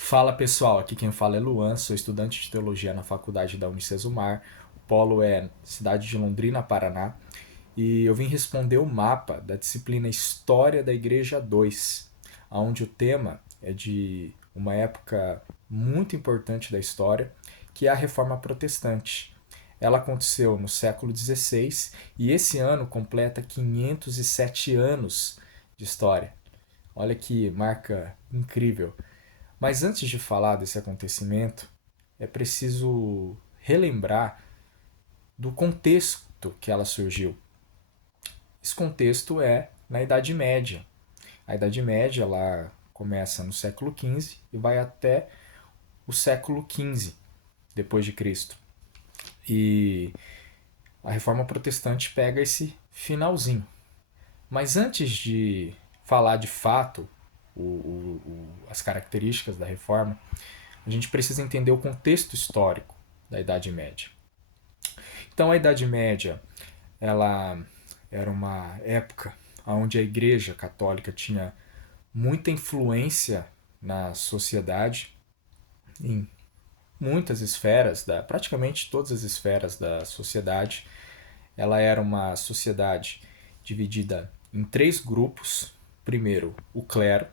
Fala pessoal, aqui quem fala é Luan, sou estudante de teologia na faculdade da Unicesumar. O polo é cidade de Londrina, Paraná, e eu vim responder o mapa da disciplina História da Igreja 2, onde o tema é de uma época muito importante da história, que é a Reforma Protestante. Ela aconteceu no século XVI e esse ano completa 507 anos de história. Olha que marca incrível. Mas antes de falar desse acontecimento, é preciso relembrar do contexto que ela surgiu. Esse contexto é na Idade Média. A Idade Média ela começa no século XV e vai até o século XV depois de Cristo. E a Reforma Protestante pega esse finalzinho. Mas antes de falar de fato as características da reforma, a gente precisa entender o contexto histórico da Idade Média. Então, a Idade Média ela era uma época onde a Igreja Católica tinha muita influência na sociedade, em muitas esferas, praticamente todas as esferas da sociedade. Ela era uma sociedade dividida em três grupos. Primeiro, o clero,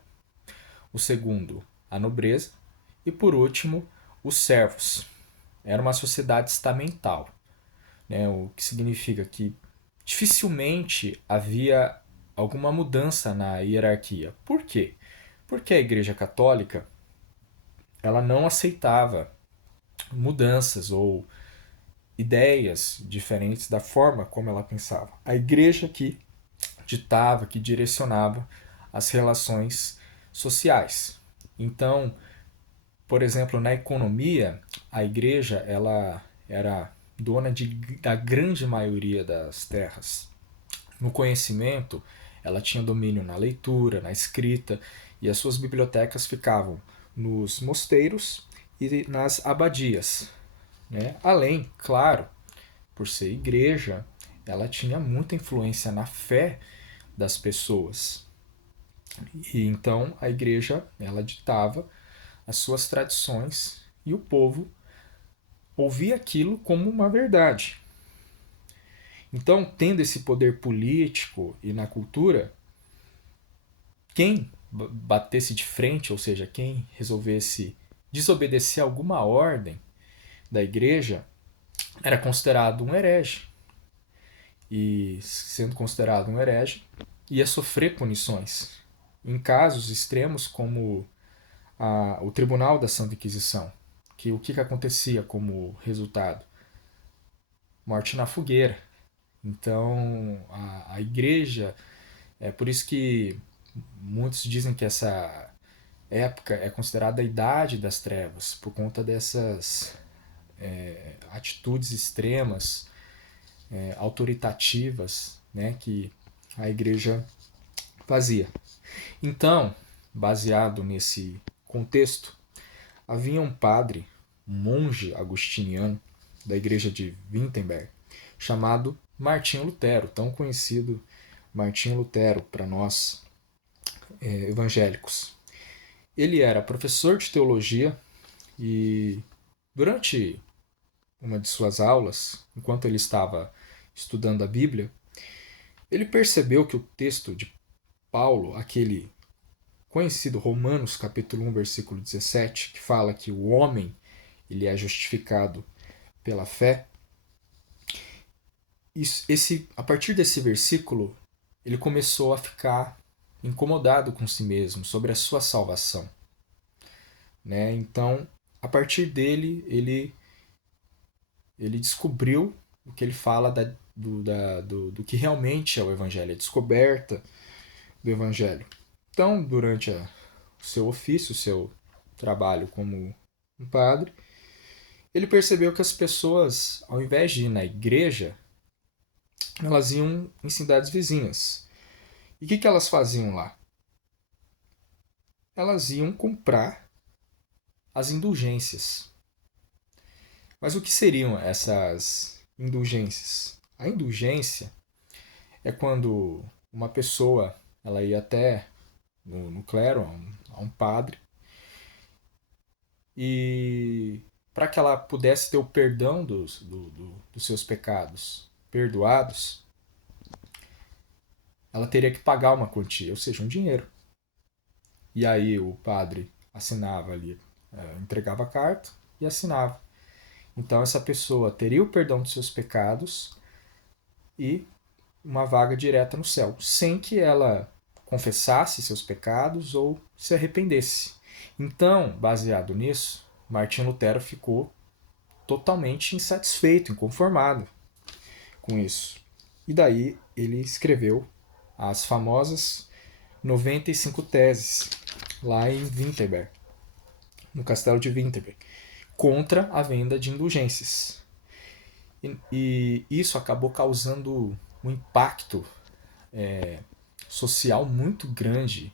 o segundo, a nobreza e, por último, os servos. Era uma sociedade estamental, né? O que significa que dificilmente havia alguma mudança na hierarquia. Por quê? Porque a Igreja Católica ela não aceitava mudanças ou ideias diferentes da forma como ela pensava. A Igreja que ditava, que direcionava as relações sociais. Então, por exemplo, na economia, a Igreja ela era dona da grande maioria das terras. No conhecimento, ela tinha domínio na leitura, na escrita, e as suas bibliotecas ficavam nos mosteiros e nas abadias. Né? Além, claro, por ser igreja, ela tinha muita influência na fé das pessoas. E então a igreja ela ditava as suas tradições e o povo ouvia aquilo como uma verdade. Então, tendo esse poder político e na cultura, quem batesse de frente, ou seja, quem resolvesse desobedecer alguma ordem da igreja, era considerado um herege. E, sendo considerado um herege, ia sofrer punições. Em casos extremos, como o Tribunal da Santa Inquisição, que o que acontecia como resultado? Morte na fogueira. Então, a igreja, é por isso que muitos dizem que essa época é considerada a idade das trevas, por conta dessas atitudes extremas, autoritativas, né, que a igreja fazia. Então, baseado nesse contexto, havia um padre, um monge agostiniano da igreja de Wittenberg, chamado Martinho Lutero, tão conhecido Martinho Lutero para nós evangélicos. Ele era professor de teologia e durante uma de suas aulas, enquanto ele estava estudando a Bíblia, ele percebeu que o texto de Paulo, aquele conhecido Romanos capítulo 1, versículo 17, que fala que o homem ele é justificado pela fé, a partir desse versículo, ele começou a ficar incomodado com si mesmo sobre a sua salvação. Né? Então, a partir dele, ele descobriu o que ele fala do que realmente é o Evangelho, a descoberta do Evangelho. Então, durante o seu ofício, o seu trabalho como um padre, ele percebeu que as pessoas, ao invés de ir na igreja, elas iam em cidades vizinhas. E o que elas faziam lá? Elas iam comprar as indulgências. Mas o que seriam essas indulgências? A indulgência é quando uma pessoa ela ia até no clero, a um padre, e para que ela pudesse ter o perdão dos seus pecados perdoados, ela teria que pagar uma quantia, ou seja, um dinheiro. E aí o padre assinava ali, entregava a carta e assinava. Então essa pessoa teria o perdão dos seus pecados e uma vaga direta no céu, sem que ela confessasse seus pecados ou se arrependesse. Então, baseado nisso, Martinho Lutero ficou totalmente insatisfeito, inconformado com isso. E daí ele escreveu as famosas 95 teses lá em Wittenberg, no castelo de Wittenberg, contra a venda de indulgências. E isso acabou causando um impacto social muito grande.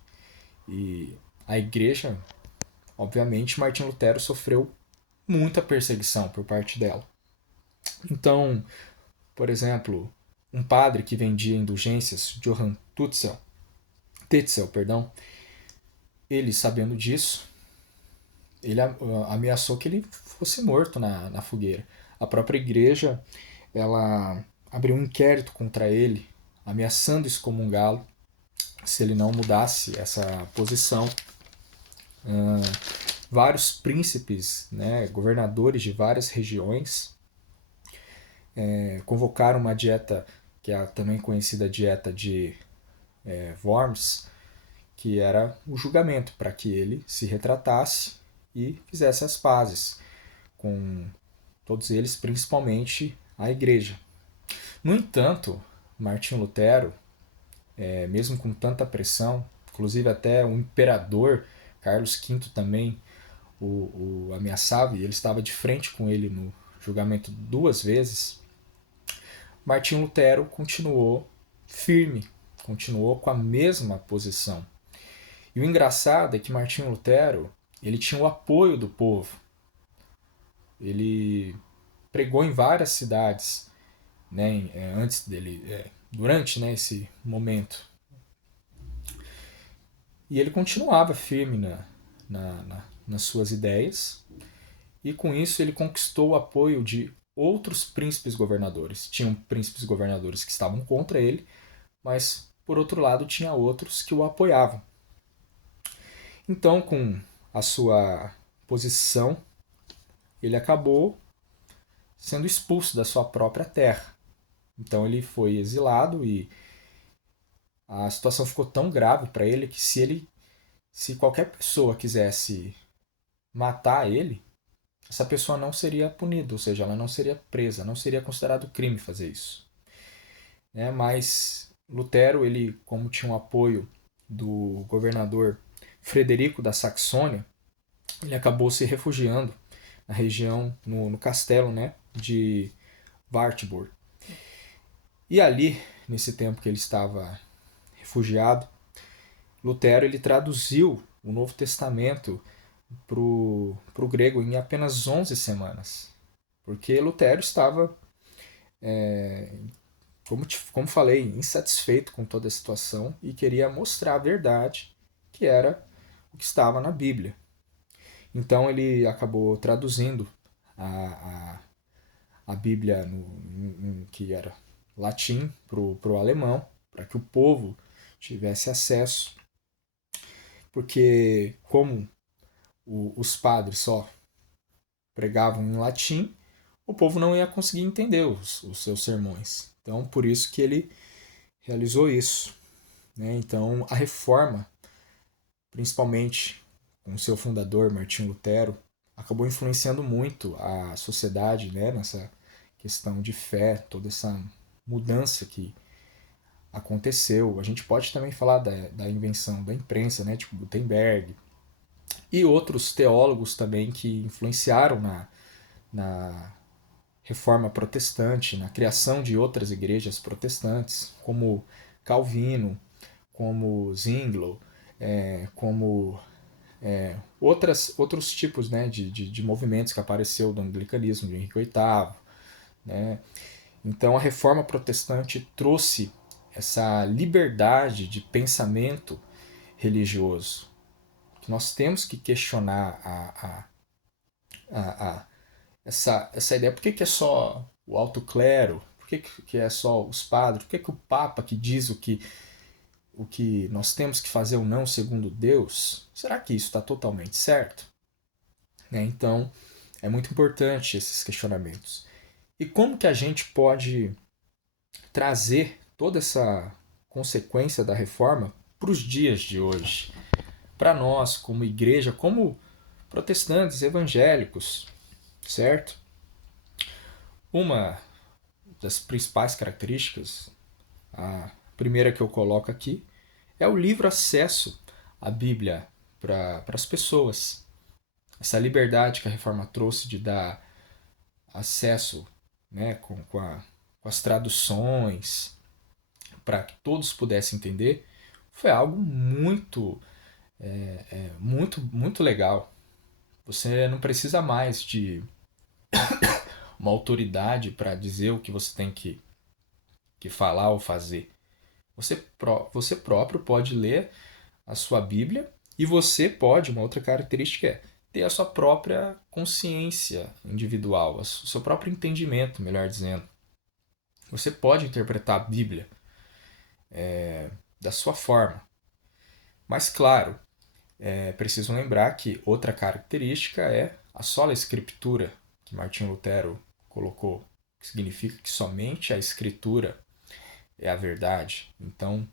E a igreja, obviamente, Martinho Lutero sofreu muita perseguição por parte dela. Então, por exemplo, um padre que vendia indulgências, Johann Tetzel, perdão, ele, sabendo disso, ele ameaçou que ele fosse morto na fogueira. A própria igreja, ela abriu um inquérito contra ele, ameaçando excomungá-lo se ele não mudasse essa posição. Vários príncipes, né, governadores de várias regiões, convocaram uma dieta, que é a também conhecida dieta de Worms, que era o julgamento, para que ele se retratasse e fizesse as pazes com todos eles, principalmente a igreja. No entanto, Martinho Lutero, mesmo com tanta pressão, inclusive até o imperador Carlos V também o ameaçava, e ele estava de frente com ele no julgamento 2 vezes, Martinho Lutero continuou firme, continuou com a mesma posição. E o engraçado é que Martinho Lutero, ele tinha o apoio do povo. Ele pregou em várias cidades, né, antes dele, durante, né, esse momento. E ele continuava firme nas suas ideias, e com isso ele conquistou o apoio de outros príncipes governadores. Tinham príncipes governadores que estavam contra ele, mas por outro lado tinha outros que o apoiavam. Então, com a sua posição, ele acabou sendo expulso da sua própria terra. Então ele foi exilado e a situação ficou tão grave para ele que se qualquer pessoa quisesse matar ele, essa pessoa não seria punida, ou seja, ela não seria presa, não seria considerado crime fazer isso. Mas Lutero, ele, como tinha o apoio do governador Frederico da Saxônia, ele acabou se refugiando na região, no castelo, né, de Wartburg. E ali, nesse tempo que ele estava refugiado, Lutero ele traduziu o Novo Testamento para o grego em apenas 11 semanas. Porque Lutero estava, como falei, insatisfeito com toda a situação e queria mostrar a verdade, que era o que estava na Bíblia. Então ele acabou traduzindo a Bíblia que era latim para o alemão, para que o povo tivesse acesso, porque como os padres só pregavam em latim, o povo não ia conseguir entender os seus sermões. Então, por isso que ele realizou isso. Né? Então, a reforma, principalmente com seu fundador, Martinho Lutero, acabou influenciando muito a sociedade, né? Nessa questão de fé, toda essa mudança que aconteceu. A gente pode também falar da invenção da imprensa, né? Tipo Gutenberg, e outros teólogos também que influenciaram na reforma protestante, na criação de outras igrejas protestantes, como Calvino, como Zwingli, como outros tipos, né, de movimentos que apareceu do anglicanismo de Henrique VIII. Né? Então a reforma protestante trouxe essa liberdade de pensamento religioso. Nós temos que questionar a, essa ideia. Por que, que é só o alto clero? Por que, que é só os padres? Por que, que o Papa que diz o que nós temos que fazer ou não segundo Deus? Será que isso está totalmente certo? Né? Então, é muito importante esses questionamentos. E como que a gente pode trazer toda essa consequência da reforma para os dias de hoje? Para nós, como igreja, como protestantes evangélicos, certo? Uma das principais características, a primeira que eu coloco aqui, é o livre acesso à Bíblia para as pessoas. Essa liberdade que a reforma trouxe de dar acesso, né, com as traduções, para que todos pudessem entender, foi algo muito legal. Você não precisa mais de uma autoridade para dizer o que você tem que falar ou fazer. Você próprio pode ler a sua Bíblia e você pode, uma outra característica é ter a sua própria consciência individual, o seu próprio entendimento, melhor dizendo. Você pode interpretar a Bíblia da sua forma. Mas, claro, é preciso lembrar que outra característica é a sola escritura, que Martinho Lutero colocou, que significa que somente a escritura é a verdade. Então,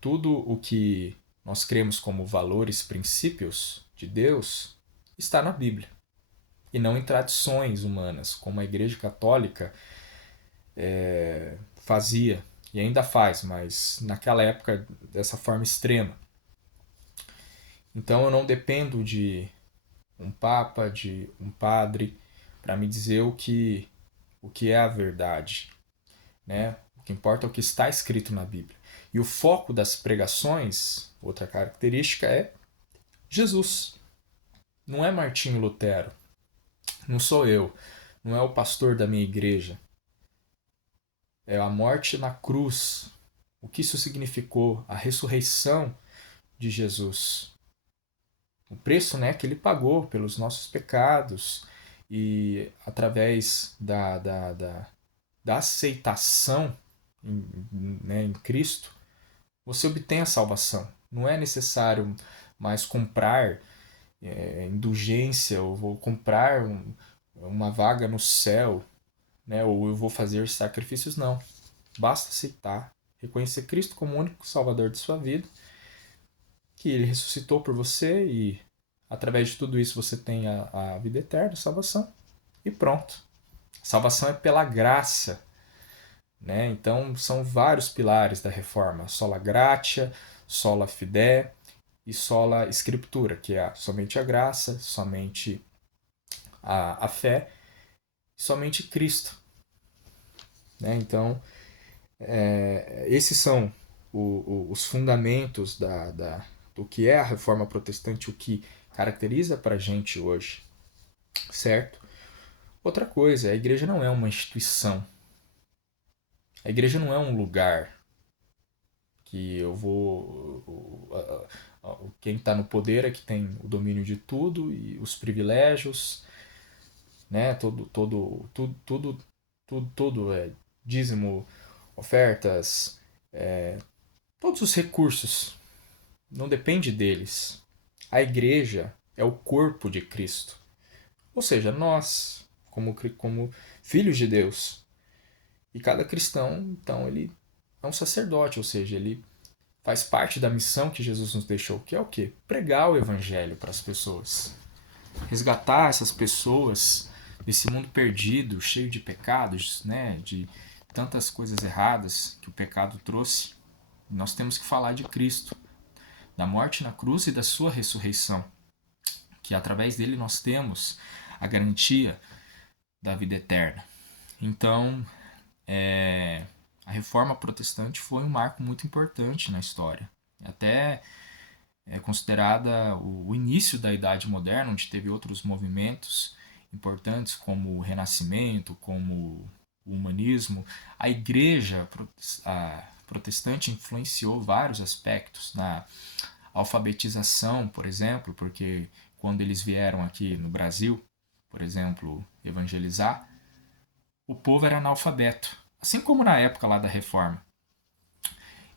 tudo o que nós cremos como valores, princípios de Deus, está na Bíblia. E não em tradições humanas, como a Igreja Católica fazia, e ainda faz, mas naquela época dessa forma extrema. Então eu não dependo de um papa, de um padre, para me dizer o que é a verdade. Né? O que importa é o que está escrito na Bíblia. E o foco das pregações, outra característica, é Jesus. Não é Martinho Lutero, não sou eu, não é o pastor da minha igreja. É a morte na cruz, o que isso significou, a ressurreição de Jesus. O preço, né, que ele pagou pelos nossos pecados e através da aceitação né, em Cristo, você obtém a salvação. Não é necessário mais comprar indulgência, ou vou comprar uma vaga no céu, né, ou eu vou fazer sacrifícios, não. Basta aceitar, reconhecer Cristo como o único salvador de sua vida, que ele ressuscitou por você e através de tudo isso você tem a vida eterna, a salvação, e pronto. A salvação é pela graça. Né? Então são vários pilares da reforma: sola gratia, sola fide e sola scriptura, que é somente a graça, somente a fé, somente Cristo. Né? Então esses são os fundamentos do que é a reforma protestante, o que caracteriza para a gente hoje, certo? Outra coisa, a igreja não é uma instituição, a igreja não é um lugar que eu vou. Quem está no poder é que tem o domínio de tudo e os privilégios, né? Tudo é dízimo, ofertas, todos os recursos. Não depende deles. A igreja é o corpo de Cristo. Ou seja, nós, como filhos de Deus. E cada cristão, então, ele é um sacerdote, ou seja, ele faz parte da missão que Jesus nos deixou, que é o quê? Pregar o evangelho para as pessoas. Resgatar essas pessoas desse mundo perdido, cheio de pecados, né? De tantas coisas erradas que o pecado trouxe. Nós temos que falar de Cristo, da morte na cruz e da sua ressurreição, que através dele nós temos a garantia da vida eterna. Então, a reforma protestante foi um marco muito importante na história. Até é considerada o início da Idade Moderna, onde teve outros movimentos importantes como o Renascimento, como o humanismo. A igreja protestante influenciou vários aspectos na alfabetização, por exemplo, porque quando eles vieram aqui no Brasil, por exemplo, evangelizar, o povo era analfabeto, assim como na época lá da Reforma.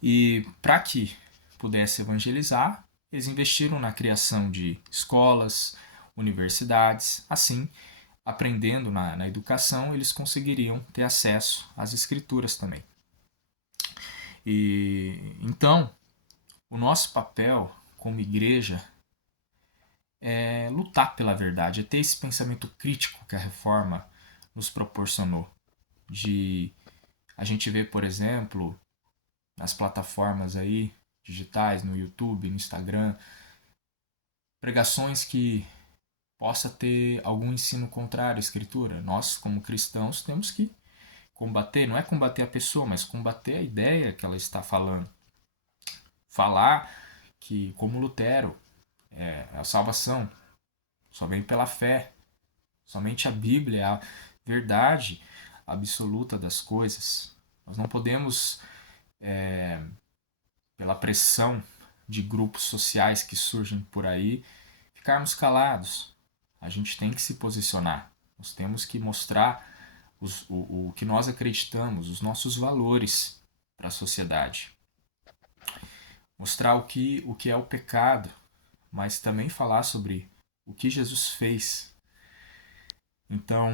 E para que pudesse evangelizar, eles investiram na criação de escolas, universidades, assim, aprendendo na educação, eles conseguiriam ter acesso às escrituras também. E então, o nosso papel como igreja é lutar pela verdade, é ter esse pensamento crítico que a reforma nos proporcionou. De a gente ver, por exemplo, nas plataformas aí digitais, no YouTube, no Instagram, pregações que possa ter algum ensino contrário à escritura. Nós, como cristãos, temos que combater, não é combater a pessoa, mas combater a ideia que ela está falando. Falar que, como Lutero, a salvação só vem pela fé. Somente a Bíblia é a verdade absoluta das coisas. Nós não podemos, pela pressão de grupos sociais que surgem por aí, ficarmos calados. A gente tem que se posicionar. Nós temos que mostrar o que nós acreditamos, os nossos valores para a sociedade. Mostrar o que é o pecado, mas também falar sobre o que Jesus fez. Então,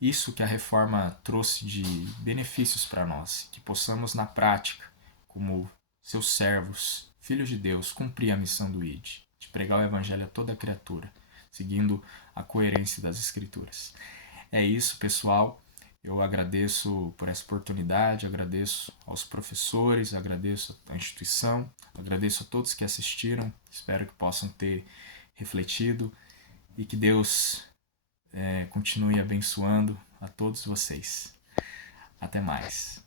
isso que a reforma trouxe de benefícios para nós, que possamos na prática, como seus servos, filhos de Deus, cumprir a missão do ID, de pregar o evangelho a toda criatura, seguindo a coerência das escrituras. É isso, pessoal. Eu agradeço por essa oportunidade, agradeço aos professores, agradeço à instituição, agradeço a todos que assistiram, espero que possam ter refletido e que Deus continue abençoando a todos vocês. Até mais.